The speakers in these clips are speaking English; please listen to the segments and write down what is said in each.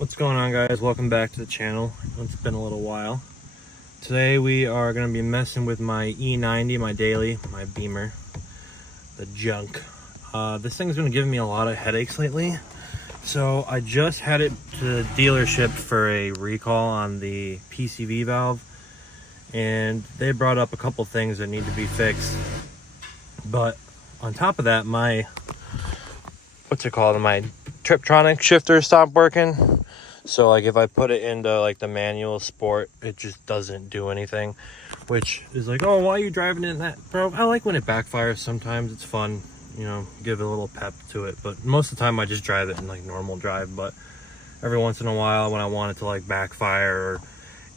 What's going on, guys? Welcome back to the channel. It's been a little while. Today we are going to be messing with my E90, my daily, my Beamer, the junk. This thing's been giving me a lot of headaches lately. So I just had it to the dealership for a recall on the PCV valve. And they brought up a couple things that need to be fixed. But on top of that, my Tiptronic shifter stopped working. So like if I put it into like the manual sport, it just doesn't do anything, which is like, oh, why are you driving in that? Bro, I like when it backfires sometimes. It's fun, you know, give it a little pep to it. But most of the time I just drive it in like normal drive. But every once in a while when I want it to like backfire or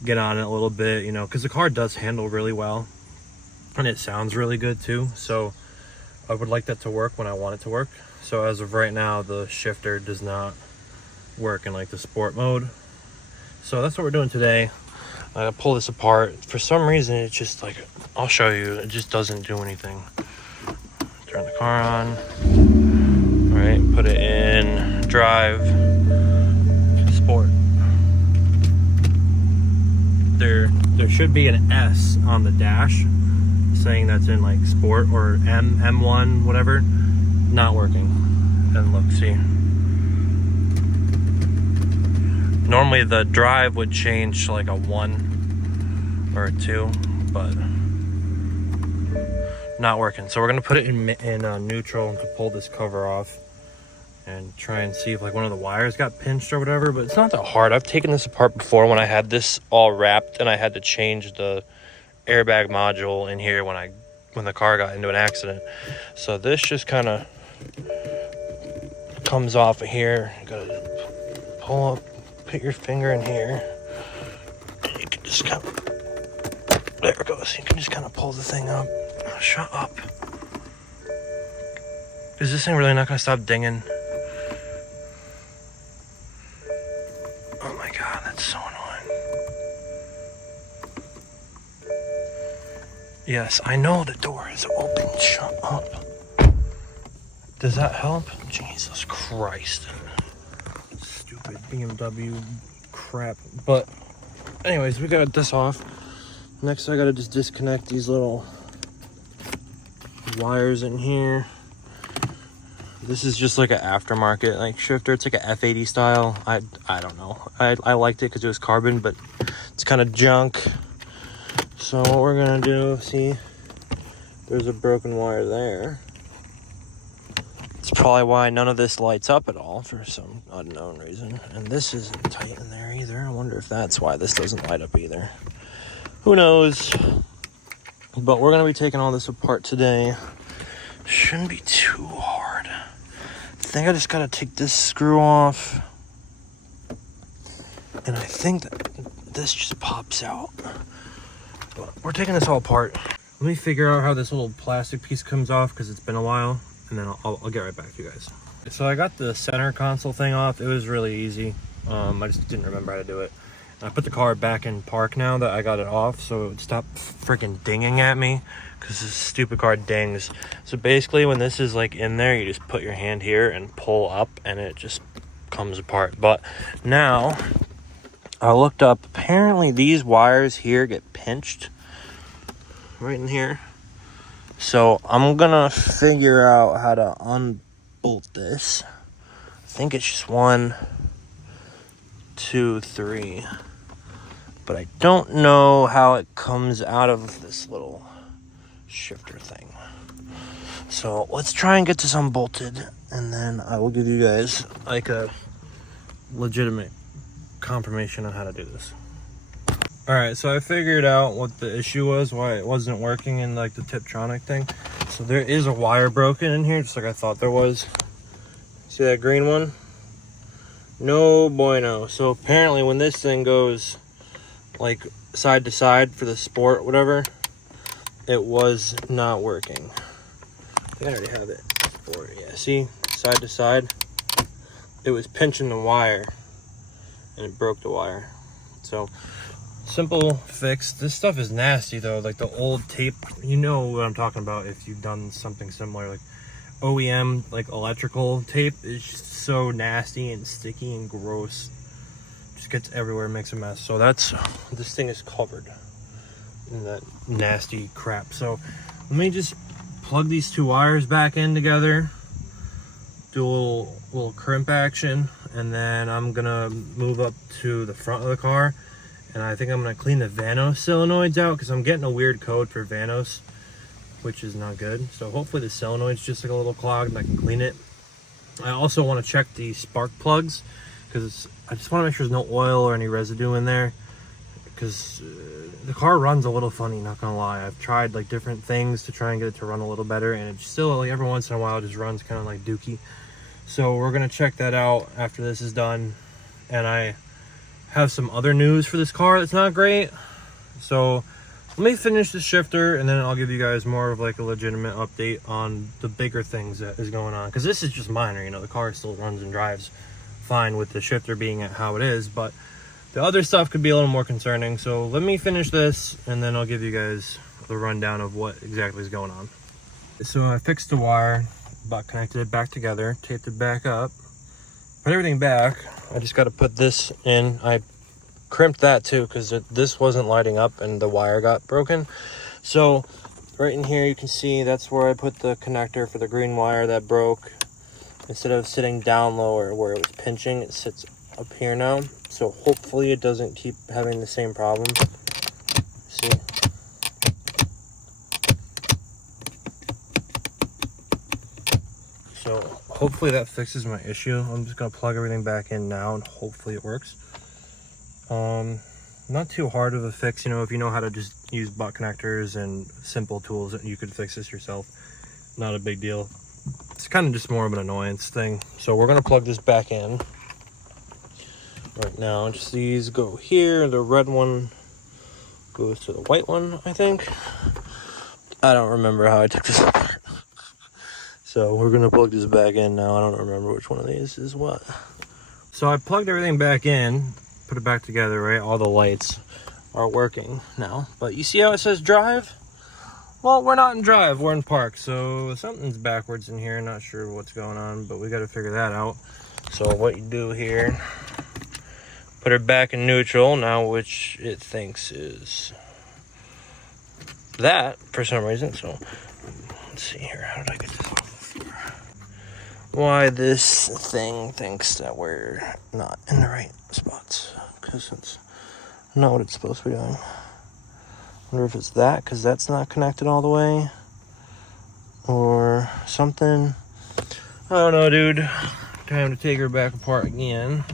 get on it a little bit, you know, because the car does handle really well and it sounds really good too. So I would like that to work when I want it to work. So as of right now, the shifter does not work in like the sport mode. So that's what we're doing today. I gotta pull this apart. For some reason, it's just like, I'll show you, it just doesn't do anything. Turn the car on. All right, put it in drive, sport. There should be an S on the dash saying that's in like sport or M1, whatever. Not working. And look, see. Normally the drive would change to like a 1 or a 2, but not working. So we're gonna put it in neutral to pull this cover off and try and see if like one of the wires got pinched or whatever, but it's not that hard. I've taken this apart before when I had this all wrapped and I had to change the airbag module in here when the car got into an accident. So this just kind of comes off of here. You gotta pull up, put your finger in here, and you can just kind of, there it goes. You can just kind of pull the thing up. Oh, shut up. Is this thing really not gonna stop dinging? Oh my god, that's so annoying. Yes, I know the door is open. Shut up. Does that help? Jesus Christ. Stupid BMW crap. But anyways, we got this off. Next I gotta just disconnect these little wires in here. This is just like an aftermarket like shifter. It's like a F80 style. I don't know. I liked it because it was carbon, but it's kind of junk. So what we're gonna do, see, there's a broken wire there. It's probably why none of this lights up at all for some unknown reason. And this isn't tight in there either. I wonder if that's why this doesn't light up either. Who knows? But we're gonna be taking all this apart today. Shouldn't be too hard. I think I just gotta take this screw off. And I think that this just pops out. But we're taking this all apart. Let me figure out how this little plastic piece comes off because it's been a while. And then I'll get right back to you guys. So I got the center console thing off. It was really easy. I just didn't remember how to do it. And I put the car back in park now that I got it off, so it would stop freaking dinging at me because this stupid car dings. So basically when this is like in there, you just put your hand here and pull up and it just comes apart. But now I looked up, apparently these wires here get pinched right in here. So I'm gonna figure out how to unbolt this. I think it's just 1, 2, 3. But I don't know how it comes out of this little shifter thing. So let's try and get this unbolted, and then I will give you guys like a legitimate confirmation on how to do this. Alright, so I figured out what the issue was, why it wasn't working in like the Tiptronic thing. So there is a wire broken in here, just like I thought there was. See that green one? No bueno. So apparently when this thing goes like side to side for the sport, whatever, it was not working. I think I already have it. Or, yeah, see? Side to side. It was pinching the wire and it broke the wire. So simple fix. This stuff is nasty though, like the old tape, you know what I'm talking about if you've done something similar. Like OEM like electrical tape is just so nasty and sticky and gross. just gets everywhere, makes a mess. So this thing is covered in that nasty crap. So let me just plug these two wires back in together, do a little crimp action, and then I'm gonna move up to the front of the car, and I think I'm gonna clean the Vanos solenoids out, because I'm getting a weird code for Vanos, which is not good. So hopefully the solenoid's just like a little clogged and I can clean it. I also want to check the spark plugs, because I just want to make sure there's no oil or any residue in there, because the car runs a little funny, not gonna lie. I've tried like different things to try and get it to run a little better, and it's still like every once in a while it just runs kind of like dookie. So we're gonna check that out after this is done. And I have some other news for this car that's not great. So let me finish the shifter, and then I'll give you guys more of like a legitimate update on the bigger things that is going on, because this is just minor. You know, the car still runs and drives fine with the shifter being at how it is, but the other stuff could be a little more concerning. So let me finish this, and then I'll give you guys the rundown of what exactly is going on. So I fixed the wire, butt connected it back together, taped it back up, put everything back. I just got to put this in. I crimped that too, because this wasn't lighting up and the wire got broken. So right in here you can see that's where I put the connector for the green wire that broke. Instead of sitting down lower where it was pinching, it sits up here now. So hopefully it doesn't keep having the same problem. See? So hopefully that fixes my issue. I'm just gonna plug everything back in now, and hopefully it works. Not too hard of a fix, you know, if you know how to just use butt connectors and simple tools, you could fix this yourself. Not a big deal. It's kind of just more of an annoyance thing. So we're gonna plug this back in right now. Just these go here. The red one goes to the white one, I think. I don't remember how I took this apart. So we're gonna plug this back in now. I don't remember which one of these is what. So I plugged everything back in, put it back together, right? All the lights are working now. But you see how it says drive? Well, we're not in drive, we're in park. So something's backwards in here. Not sure what's going on, but we got to figure that out. So what you do here, put it back in neutral now, which it thinks is that for some reason. So let's see here. How did I get this off the floor? Why this thing thinks that we're not in the right spots, because it's not what it's supposed to be doing. Wonder if it's that, because that's not connected all the way, or something. I don't know, dude. Time to take her back apart again,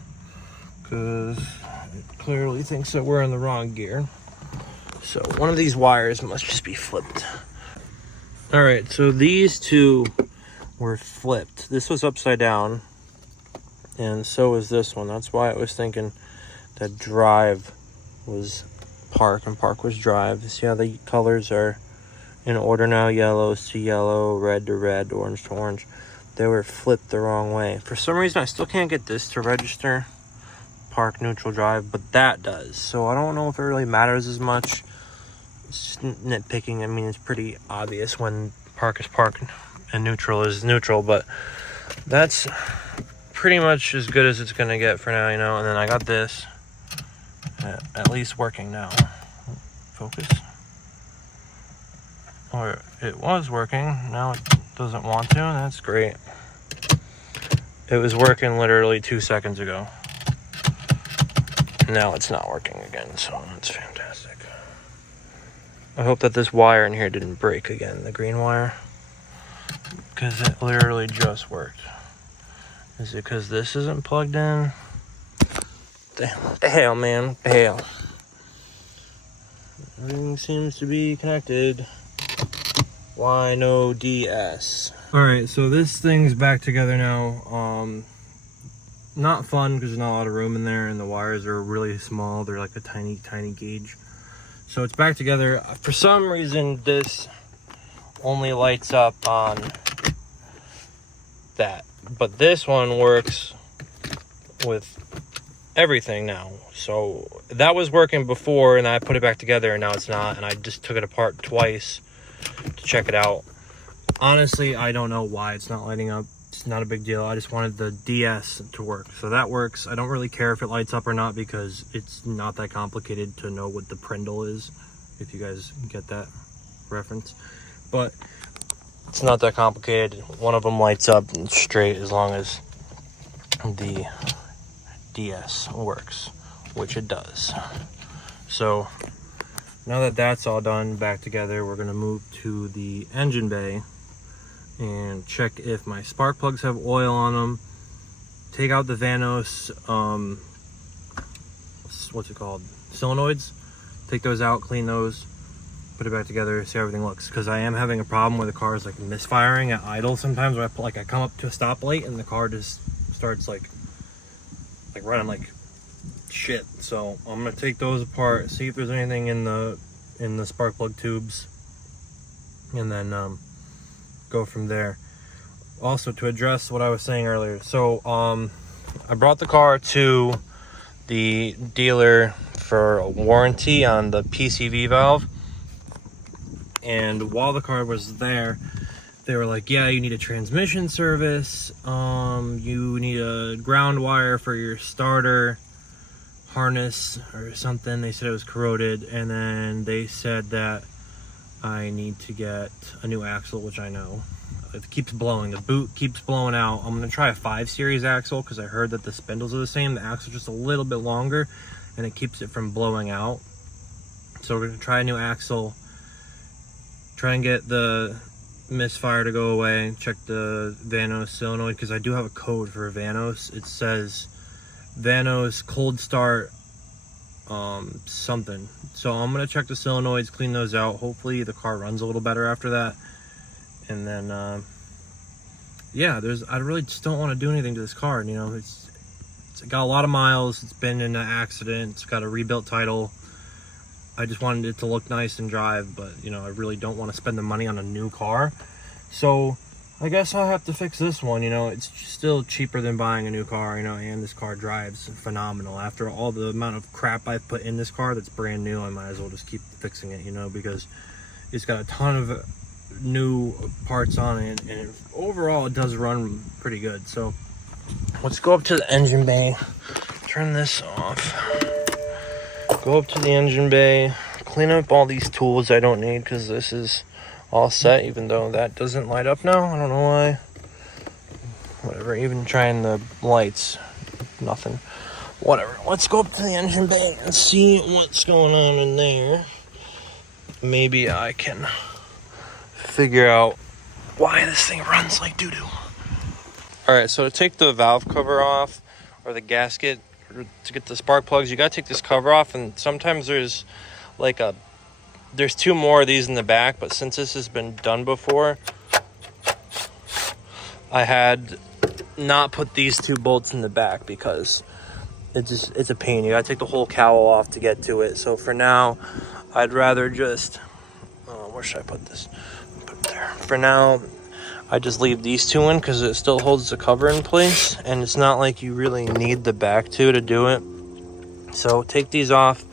because it clearly thinks that we're in the wrong gear. So one of these wires must just be flipped. All right, so these two were flipped. This was upside down, and so is this one. That's why it was thinking that drive was park and park was drive. See how the colors are in order now? Yellows to yellow, red to red, orange to orange. They were flipped the wrong way. For some reason, I still can't get this to register park, neutral, drive, but that does. So I don't know if it really matters as much. It's just nitpicking. I mean, it's pretty obvious when park is park and neutral is neutral, but that's pretty much as good as it's gonna get for now, you know. And then I got this at least working now. Focus. Or it was working, now it doesn't want to, and that's great. It was working literally 2 seconds ago. Now it's not working again, so that's fantastic. I hope that this wire in here didn't break again, the green wire, because it literally just worked. Is it because this isn't plugged in? The hell, man, the hell. Everything seems to be connected. Why no DS? All right, so this thing's back together now. Not fun because there's not a lot of room in there, and the wires are really small. They're like a tiny gauge. So it's back together. For some reason, this only lights up on that, but this one works with everything now. So that was working before, and I put it back together, and now it's not, and I just took it apart twice to check it out. Honestly, I don't know why it's not lighting up. It's not a big deal. I just wanted the DS to work. So that works. I don't really care if it lights up or not because it's not that complicated to know what the Prindle is, if you guys get that reference. But it's not that complicated. One of them lights up straight as long as the DS works, which it does. So now that that's all done back together, we're gonna move to the engine bay and check if my spark plugs have oil on them. Take out the Vanos, what's it called? Solenoids. Take those out, clean those, put it back together, see how everything looks. Because I am having a problem where the car is like misfiring at idle sometimes. Where I come up to a stoplight and the car just starts like running like shit. So I'm gonna take those apart, see if there's anything in the spark plug tubes, and then go from there. Also, to address what I was saying earlier, so I brought the car to the dealer for a warranty on the PCV valve, and while the car was there, they were like, yeah, you need a transmission service, you need a ground wire for your starter harness or something. They said it was corroded, and then they said that I need to get a new axle, which I know. It keeps blowing. The boot keeps blowing out. I'm going to try a 5 series axle because I heard that the spindles are the same. The axle's just a little bit longer and it keeps it from blowing out. So we're going to try a new axle, try and get the misfire to go away, check the Vanos solenoid because I do have a code for Vanos. It says Vanos cold start something. So I'm gonna check the solenoids, clean those out. Hopefully the car runs a little better after that. And then yeah, I really just don't want to do anything to this car. You know, it's got a lot of miles, it's been in an accident, it's got a rebuilt title. I just wanted it to look nice and drive, but you know, I really don't want to spend the money on a new car. So I guess I'll have to fix this one. You know, it's still cheaper than buying a new car, you know, and this car drives phenomenal. After all the amount of crap I've put in this car that's brand new, I might as well just keep fixing it, you know, because it's got a ton of new parts on it, and overall it does run pretty good. So let's go up to the engine bay, turn this off, go up to the engine bay, clean up all these tools I don't need because this is all set, even though that doesn't light up now. I don't know why. Whatever, even trying the lights, nothing. Whatever, let's go up to the engine bay and see what's going on in there. Maybe I can figure out why this thing runs like doo-doo. Alright, so to take the valve cover off, or the gasket, or to get the spark plugs, you gotta take this cover off, and sometimes there's like there's 2 more of these in the back, but since this has been done before, I had not put these 2 bolts in the back because it's a pain. You gotta take the whole cowl off to get to it. So for now, I'd rather just, where should I put this? Put it there. For now, I just leave these 2 in because it still holds the cover in place, and it's not like you really need the back 2 to do it. So take these off.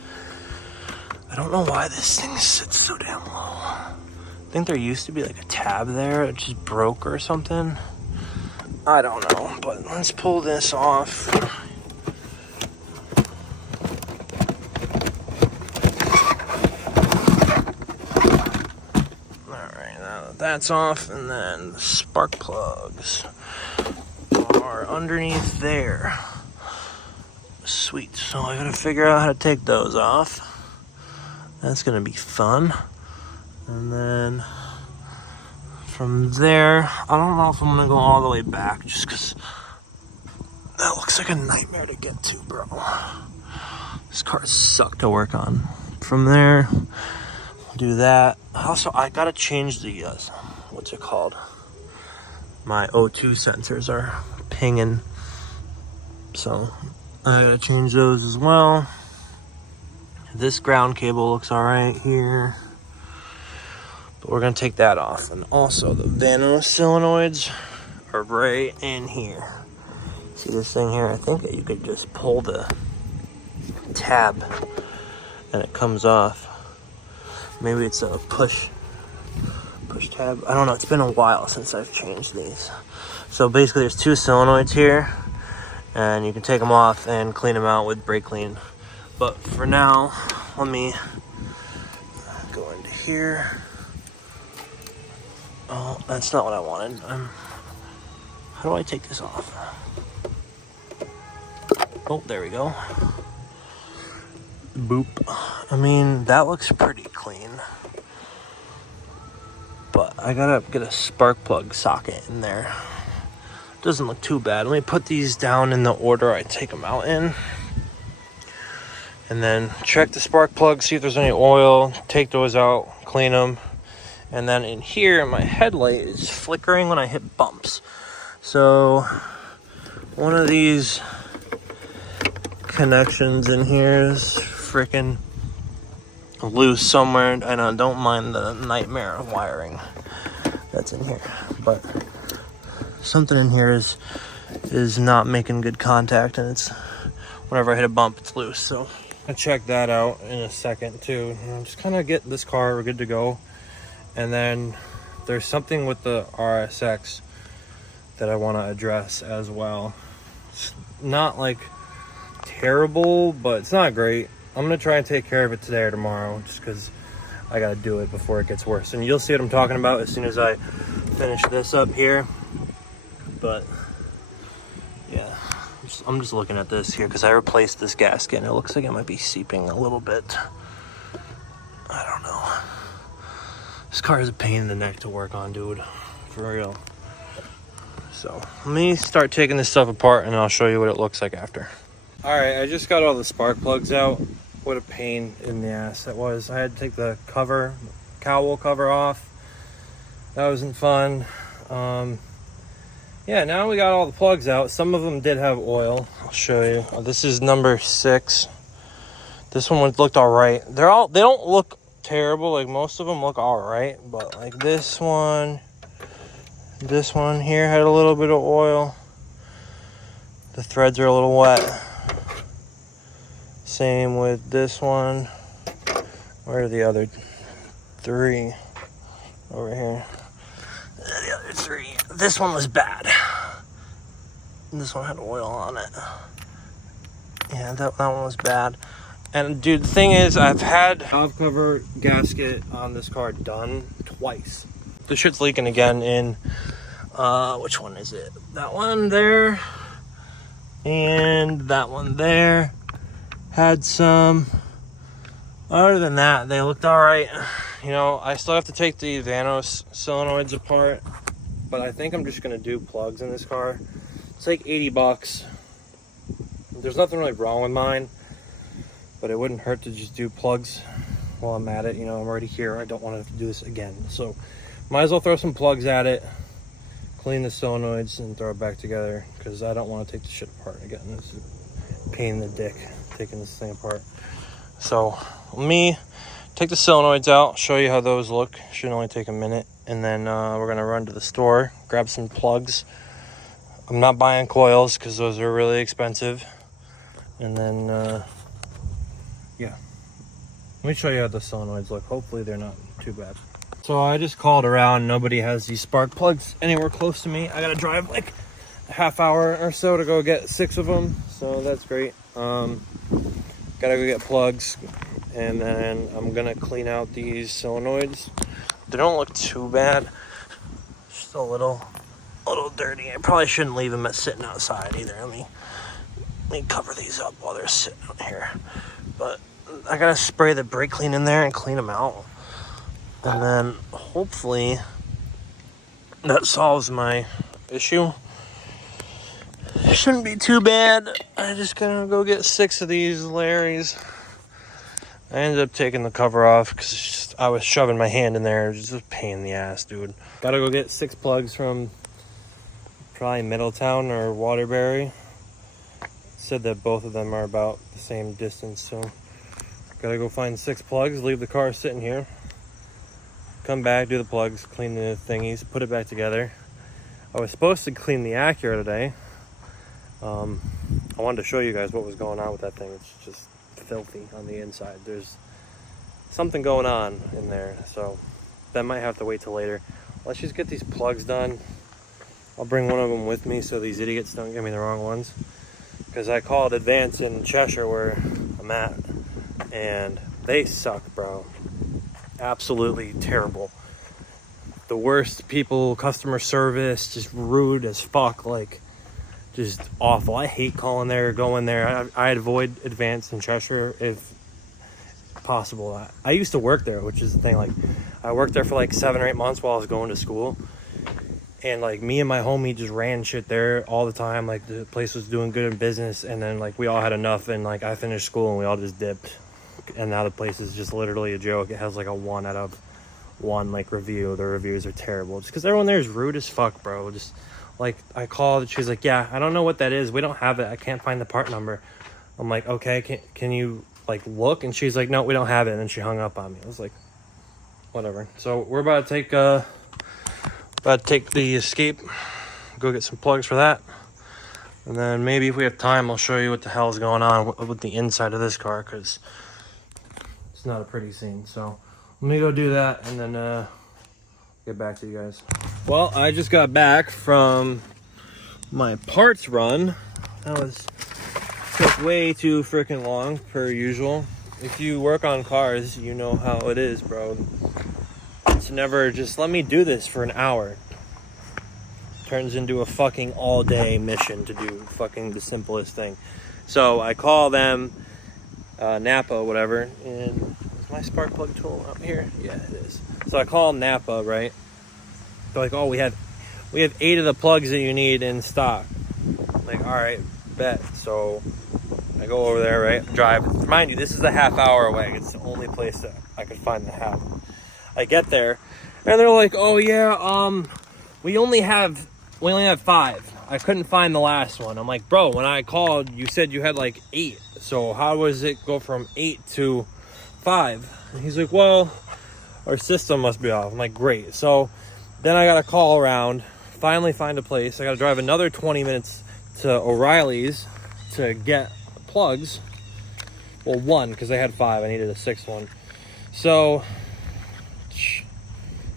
I don't know why this thing sits so damn low. I think there used to be like a tab there. It just broke or something. I don't know, but let's pull this off. Alright, now that's off, and then the spark plugs are underneath there. Sweet, so I gotta figure out how to take those off. That's gonna be fun. And then from there, I don't know if I'm gonna go all the way back just because that looks like a nightmare to get to, bro. This car sucks to work on. From there, I'll do that. Also, I gotta change the, what's it called? My O2 sensors are pinging. So I gotta change those as well. This ground cable looks all right here, but we're gonna take that off. And also the Vanos solenoids are right in here. See this thing here? I think that you could just pull the tab and it comes off. Maybe it's a push push tab. I don't know, it's been a while since I've changed these. So basically there's 2 solenoids here, and you can take them off and clean them out with brake clean. But for now, let me go into here. Oh, that's not what I wanted. How do I take this off? Oh, there we go. Boop. I mean, that looks pretty clean. But I gotta get a spark plug socket in there. Doesn't look too bad. Let me put these down in the order I take them out in. And then check the spark plug, see if there's any oil, take those out, clean them. And then in here, my headlight is flickering when I hit bumps. So one of these connections in here is freaking loose somewhere, and I don't mind the nightmare of wiring that's in here, but something in here is not making good contact, and it's whenever I hit a bump it's loose. So I'll check that out in a second too. I'm just kind of getting this car, we're good to go. And then there's something with the RSX that I want to address as well. It's not like terrible, but it's not great. I'm gonna try and take care of it today or tomorrow, just because I gotta do it before it gets worse. And you'll see what I'm talking about as soon as I finish this up here. But yeah, I'm just looking at this here because I replaced this gasket and it looks like it might be seeping a little bit. I don't know. This car is a pain in the neck to work on, dude, for real. So let me start taking this stuff apart and I'll show you what it looks like after. All right, I just got all the spark plugs out. What a pain in the ass that was. I had to take the cover, cowl cover off. That wasn't fun. Yeah, now we got all the plugs out. Some of them did have oil. I'll show you. This is number 6. This one looked all right. They don't look terrible. Like most of them look all right, but like this one here had a little bit of oil. The threads are a little wet. Same with this one. Where are the other 3? Over here. The other 3. This one was bad. This one had oil on it. Yeah, that one was bad. And dude, the thing is, I've had valve cover gasket on this car done twice. The shit's leaking again in, which one is it? That one there. And that one there. Had some. Other than that, they looked all right. You know, I still have to take the Vanos solenoids apart, but I think I'm just gonna do plugs in this car. It's like 80 bucks. There's nothing really wrong with mine, but it wouldn't hurt to just do plugs while I'm at it. You know, I'm already here. I don't want to have to do this again. So might as well throw some plugs at it, clean the solenoids, and throw it back together, because I don't want to take the shit apart again. It's a pain in the dick taking this thing apart. So let me take the solenoids out, show you how those look. Should only take a minute. And then we're gonna run to the store, grab some plugs. I'm not buying coils because those are really expensive. And then yeah, let me show you how the solenoids look. Hopefully they're not too bad. So I just called around. Nobody has these spark plugs anywhere close to me. I gotta drive like a half hour or so to go get 6 of them, so that's great. Gotta go get plugs, and then I'm gonna clean out these solenoids. They don't look too bad, just a little dirty. I probably shouldn't leave them sitting outside either. Let me cover these up while they're sitting out here. But I gotta spray the brake clean in there and clean them out, and then hopefully that solves my issue. Shouldn't be too bad. I just gotta go get 6 of these Larrys. I ended up taking the cover off because I was shoving my hand in there. It was just a pain in the ass, dude. Gotta go get 6 plugs from probably Middletown or Waterbury. Said that both of them are about the same distance, so gotta go find 6 plugs, leave the car sitting here, come back, do the plugs, clean the thingies, put it back together. I was supposed to clean the Acura today. I wanted to show you guys what was going on with that thing. It's just filthy on the inside. There's something going on in there, so that might have to wait till later. Let's just get these plugs done. I'll bring one of them with me so these idiots don't give me the wrong ones. Because I called Advance in Cheshire where I'm at, and they suck, bro. Absolutely terrible. The worst people, customer service, just rude as fuck, like just awful. I hate calling there, going there. I avoid Advance in Cheshire if possible. I used to work there, which is the thing. Like, I worked there for like 7 or 8 months while I was going to school, and like me and my homie just ran shit there all the time. Like, the place was doing good in business, and then like we all had enough, and like I finished school and we all just dipped, and now the place is just literally a joke. It has like a 1 out of 1 like review. The reviews are terrible just because everyone there is rude as fuck, bro. Just like, I called, she's like, yeah, I don't know what that is, we don't have it, I can't find the part number. I'm like, okay, can you like look? And she's like, no, we don't have it. And then she hung up on me. I was like, whatever. So we're about to take the Escape, go get some plugs for that, and then maybe if we have time I'll show you what the hell is going on with the inside of this car, because it's not a pretty scene. So let me go do that and then get back to you guys. Well, I just got back from my parts run. That took way too freaking long, per usual. If you work on cars, you know how it is, bro. It's never just let me do this for an hour. Turns into a fucking all-day mission to do fucking the simplest thing. So I call them, Napa, whatever, and is my spark plug tool out here? Yeah, it is. So I call Napa, right? They're like, oh, we have 8 of the plugs that you need in stock. I'm like, all right, bet. So I go over there, right? Drive. Mind you, this is a half-hour away. It's the only place that I could find the half. I get there, and they're like, oh yeah, we only have 5. I couldn't find the last one. I'm like, bro, when I called, you said you had like 8. So how does it go from 8 to 5? And he's like, well, our system must be off. I'm like, great. So then I got to call around, finally find a place. I got to drive another 20 minutes to O'Reilly's to get plugs. Well, 1, because they had 5. I needed a 6th one. So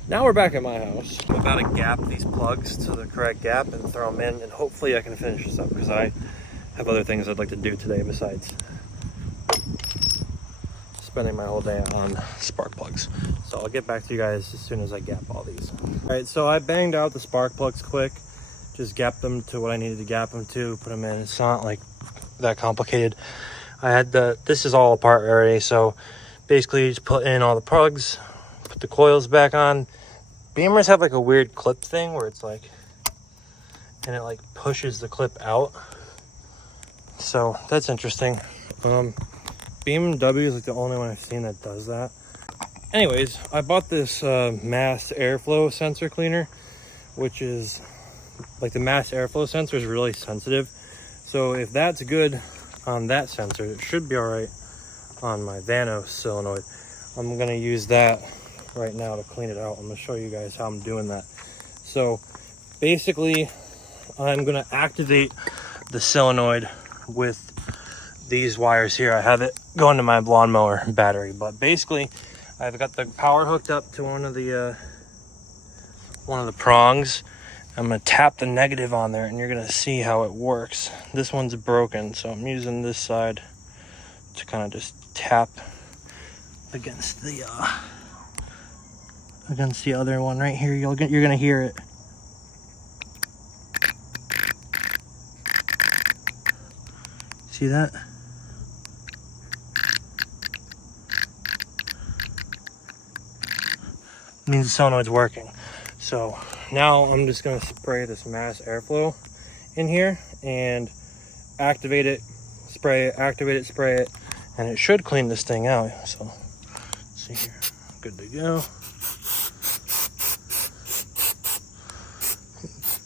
now we're back at my house. I'm about to gap these plugs to the correct gap and throw them in, and hopefully I can finish this up, because I have other things I'd like to do today besides spending my whole day on spark plugs. So I'll get back to you guys as soon as I gap all these. All right, so I banged out the spark plugs quick, just gapped them to what I needed to gap them to, put them in. It's not like that complicated. I had this is all apart already, so basically you just put in all the plugs, put the coils back on. Beamers have like a weird clip thing where it's like, and it like pushes the clip out, so that's interesting. BMW is like the only one I've seen that does that. Anyways, I bought this mass airflow sensor cleaner, which is like, the mass airflow sensor is really sensitive, so if that's good on that sensor, it should be all right on my Vanos solenoid. I'm gonna use that right now to clean it out. I'm gonna show you guys how I'm doing that. So basically, I'm gonna activate the solenoid with these wires here. I have it going to my lawnmower battery, but basically I've got the power hooked up to one of the prongs. I'm gonna tap the negative on there, and you're gonna see how it works. This one's broken, so I'm using this side to kind of just tap against the other one right here. You're gonna hear it. See that? It means the solenoid's working. So now I'm just gonna spray this mass airflow in here and activate it, spray it, activate it, spray it, and it should clean this thing out. So let's see here, good to go.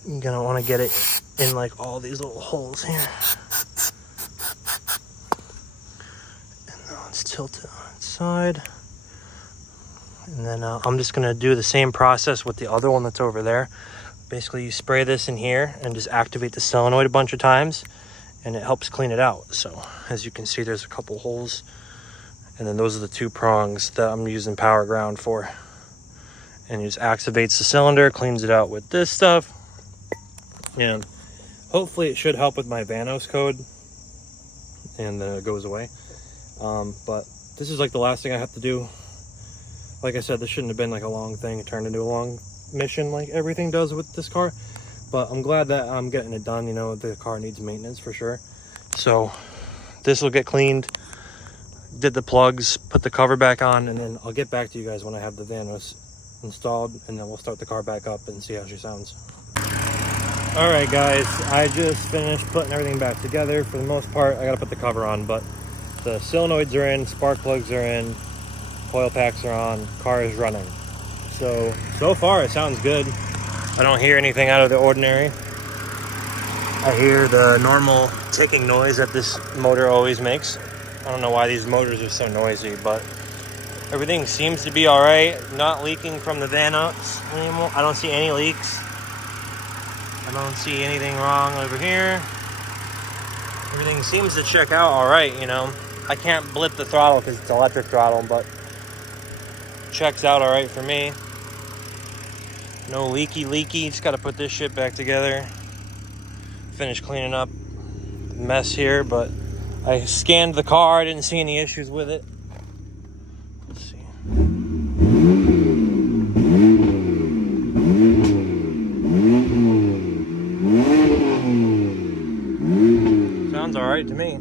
You're gonna want to get it in like all these little holes here. And now let's tilt it on its side. And then I'm just gonna do the same process with the other one that's over there. Basically, you spray this in here and just activate the solenoid a bunch of times, and it helps clean it out. So as you can see, there's a couple holes, and then those are the 2 prongs that I'm using power ground for. and it just activates the cylinder, cleans it out with this stuff, and hopefully it should help with my Vanos code, and then it goes away. But this is like the last thing I have to do. Like I said, this shouldn't have been like a long thing. It turned into a long mission like everything does with this car. But I'm glad that I'm getting it done. You know, the car needs maintenance for sure. So this will get cleaned. Did the plugs, put the cover back on, and then I'll get back to you guys when I have the Vanos installed, and then we'll start the car back up and see how she sounds. All right, guys, I just finished putting everything back together. For the most part, I gotta put the cover on, but the solenoids are in, spark plugs are in, coil packs are on, car is running. So far it sounds good. I don't hear anything out of the ordinary. I hear the normal ticking noise that this motor always makes. I don't know why these motors are so noisy, but everything seems to be all right. Not leaking from the Vanos anymore. I don't see any leaks. I don't see anything wrong over here. Everything seems to check out all right, you know. I can't blip the throttle because it's electric throttle, but checks out all right for me. No leaky. Just got to put this shit back together. Finish cleaning up the mess here, but I scanned the car. I didn't see any issues with it. Let's see. Sounds all right to me.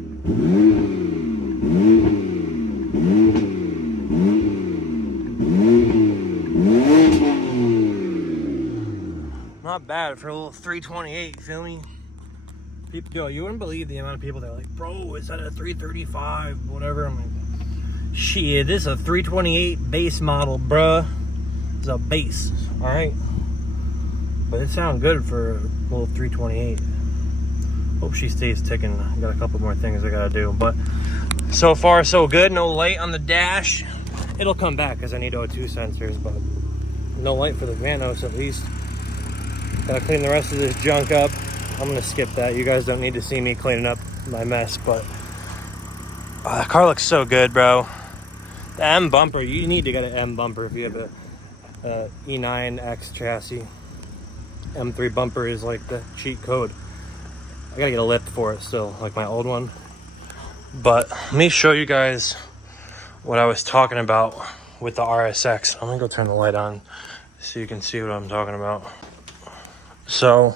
Not bad for a little 328, you feel me? Yo, you wouldn't believe the amount of people that are like, bro, is that a 335, whatever. I'm like, shit, this is a 328 base model, bruh. It's a base, all right? But it sounds good for a little 328. Hope she stays ticking. I got a couple more things I gotta do, but so far so good. No light on the dash. It'll come back because I need O2 sensors, but no light for the Vanos at least. Gotta clean the rest of this junk up. I'm gonna skip that. You guys don't need to see me cleaning up my mess, but the car looks so good, bro. The M bumper, you need to get an M bumper if you have a E9X chassis. M3 bumper is like the cheat code. I gotta get a lift for it still, like my old one. But let me show you guys what I was talking about with the RSX. I'm gonna go turn the light on so you can see what I'm talking about. So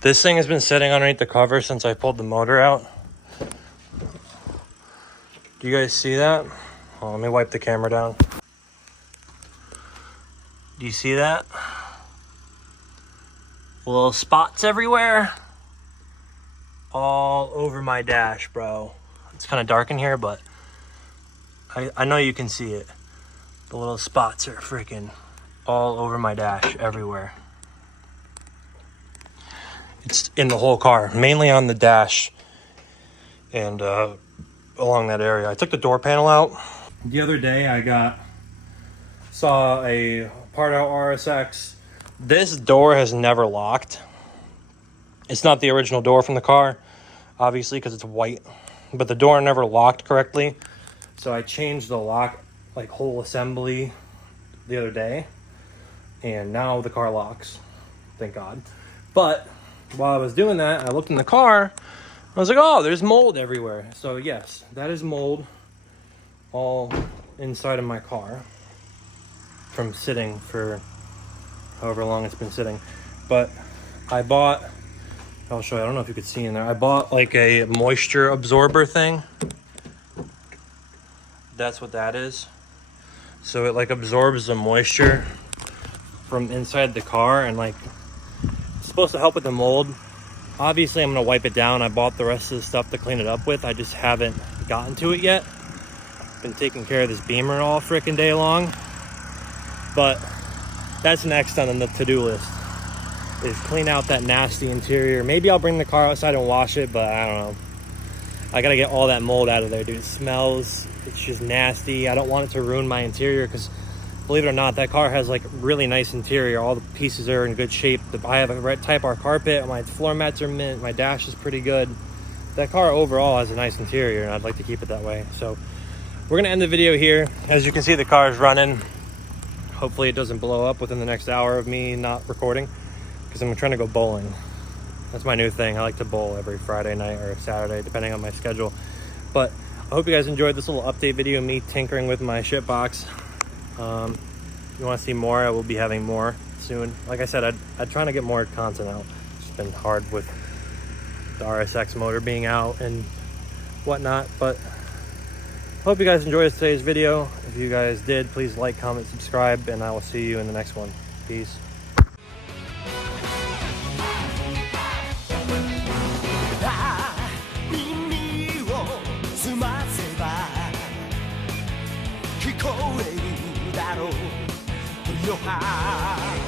this thing has been sitting underneath the cover since I pulled the motor out. Do you guys see that? Oh, let me wipe the camera down. Do you see that? Little spots everywhere. All over my dash, bro. It's kind of dark in here, but I know you can see it. The little spots are freaking all over my dash everywhere. It's in the whole car, mainly on the dash and along that area. I took the door panel out. The other day I saw a part out RSX. This door has never locked. It's not the original door from the car, obviously, because it's white, but the door never locked correctly. So I changed the lock, like whole assembly the other day, and now the car locks, thank God. But while I was doing that, I looked in the car. I was like, oh, there's mold everywhere. So yes, that is mold all inside of my car from sitting for however long it's been sitting. But I bought, I'll show you, I don't know if you could see in there. I bought like a moisture absorber thing. That's what that is. So it like absorbs the moisture from inside the car, and like it's supposed to help with the mold. Obviously I'm gonna wipe it down. I bought the rest of the stuff to clean it up with. I just haven't gotten to it yet. Been taking care of this Beamer all freaking day long. But that's next on the to-do list, is clean out that nasty interior. Maybe I'll bring the car outside and wash it, but I don't know. I gotta get all that mold out of there, dude. It smells, it's just nasty. I don't want it to ruin my interior, because believe it or not, that car has like really nice interior. All the pieces are in good shape. I have a red Type R carpet. My floor mats are mint. My dash is pretty good. That car overall has a nice interior, and I'd like to keep it that way. So we're gonna end the video here. As you can see, the car is running. Hopefully it doesn't blow up within the next hour of me not recording, because I'm trying to go bowling. That's my new thing. I like to bowl every Friday night or Saturday, depending on my schedule. But I hope you guys enjoyed this little update video, me tinkering with my shit box. If you want to see more, I will be having more soon. Like I said, I'd try to get more content out. It's been hard with the RSX motor being out and whatnot, but hope you guys enjoyed today's video. If you guys did, please like, comment, subscribe, and I will see you in the next one. Peace. High